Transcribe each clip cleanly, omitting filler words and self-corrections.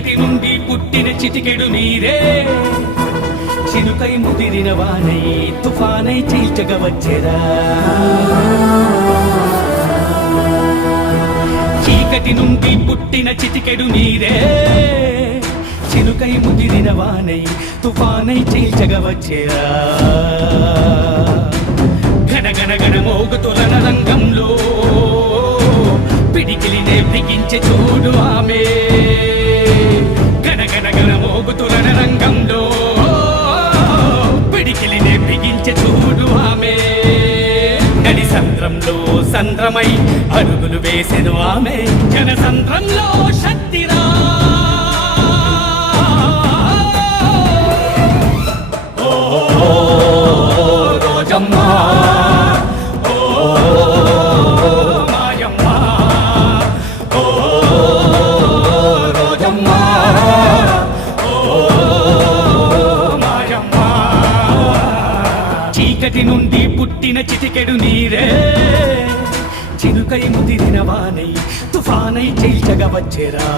చీకటి నుండి పుట్టిన చిటికెడు నీరే చినుకై ముదిరిన వానై తుఫానై చీల్చగ వచ్చెరా చీకటి నుండి పుట్టిన చిటికెడు నీరే చినుకై ముదిరిన వానై తుఫానై చీల్చగ వచ్చెరా గణ గణ మోగుతున్న రంగంలో పిడికిలినే బిగించే చూడు ఆమె గణ గణ గణ మోగుతున్న రంగంలో పిడికిలినే బిగించే చూడు ఆమె నడి సంద్రంలో సంద్రమై అడుగులు వేసెను ఆమె జనసంద్రంలో శక్తిరా రోజమ్మా చీకటి నుండి పుట్టిన చిటికెడు నీరే చినుకై ముదిరిన వానై తుఫానై చీల్చగ వచ్చెరా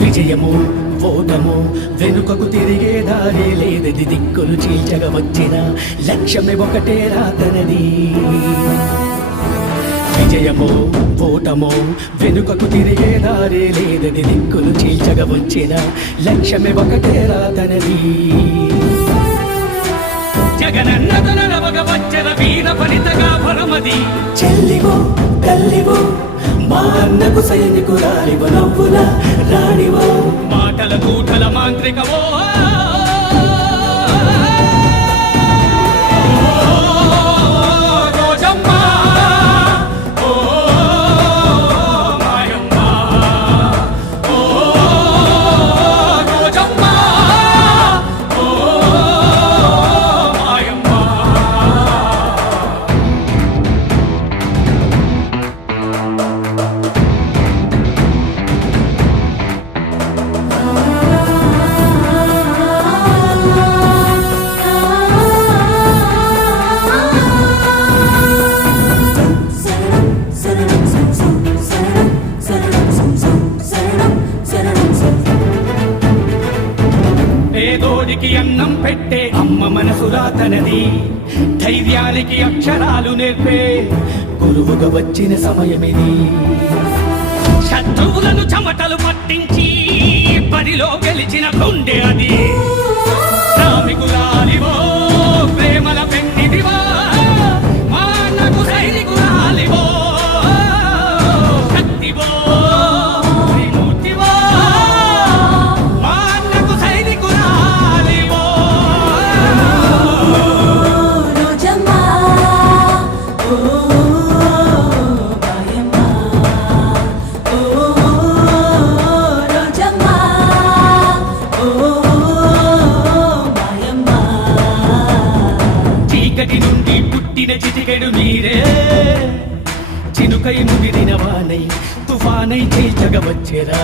విజయము ఓటము వెనుకకు తిరిగే దారి లేదది దిక్కులు చీల్చగ వచ్చిన లక్ష్యమే ఒకటే రాతనది విజయము ఓటము వెనుకకు తిరిగే దారి లేదది దిక్కులు చీల్చగ వచ్చిన లక్ష్యమే ఒకటే రాతనది జగనన్నదనవగ వచ్చన వీర ఫలితగా ఫలమది చెల్లివో తల్లివో మా అన్నకు సైనికురాలివ నవ్వుల రాణివో మాటల కూటల మాంత్రికవో పేదోడికి అన్నం పెట్టే అమ్మ మనసులా తనది ధైర్యానికి అక్షరాలు నేర్పే గురువుగా వచ్చిన సమయమిది శత్రువులను చెమటలు పట్టించి బరిలో గెలిచిన గుండె అది శ్రామికురాలివో ప్రేమల పెన్నిదివో మా అన్నకు సైనికురాలివో శక్తివో చీకటి నుండి పుట్టిన చిటికెడు నీరే చినుకై ముదిరిన వానై తుఫానై చీల్చగ వచ్చెరా